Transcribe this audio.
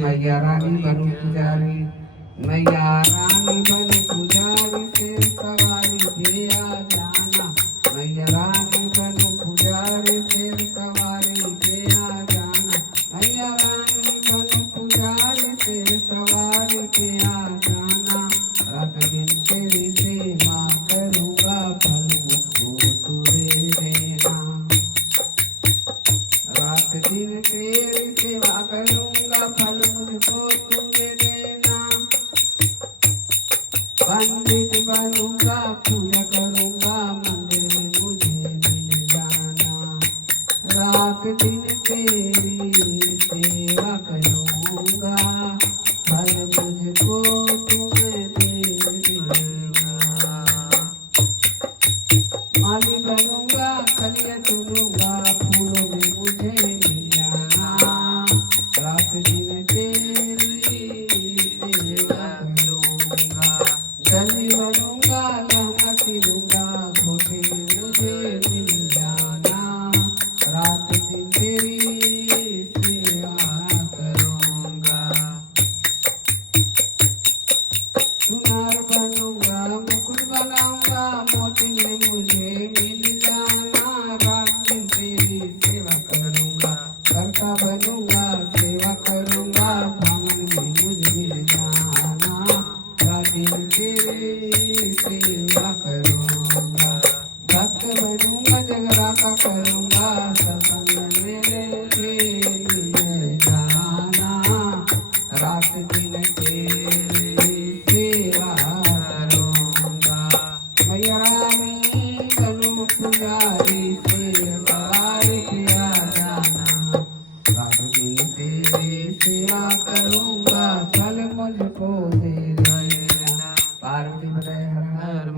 मैया रानी बनू पुजारी, मैया रानी बनू पुजारी, शेर सवारी पे आ जाना। मैया रानी बनू पुजारी, शेर सवारी पे आ जाना। मैया रानी बनू पुजारी, शेर सवारी पे आ जाना। रात दिन तेरी सेवा करूँगा, फल मुझको तू दे देना। रात दिन तेरी सेवा करूँगा, फल मुझको तू दे देना। पंडित बनूंगा, पूजा करूँगा, मंदिर में मुझे मिल जाना। रात दिन तेरी सेवा करूँगा, फल मुझको तुम्हें दे देना। माली बनूंगा, कलिया चुनूंगा, फूलों में मुझे मिल जाना। रात दिन तेरी सेवा करूंगा, गली बनूंगा, लहंगा सिलूंगा, धोती में मुझे मिल जाना। रात दिन तेरी सेवा करूंगा। सुनार बनूंगा, मुकुट बनाऊंगा, मोती में मुझे मिल जाना। रात दिन तेरी सेवा करूंगा, करता बनूंगा, सेवा करूंगा, भवन में मुझे मिल जाना। रात दिन तेरी सेवा करूंगा, भक्त बनूंगा, जगराता करूंगा, सत्संग में मुझे मिल जाना। रात दिन तेरी सेवा करूंगा, मैया रानी बनू पुजारी, शेर सवारी पे आ जाना। रात दिन तेरी सेवा करूंगा, फल मुझको दे देना। पार्वती हर हर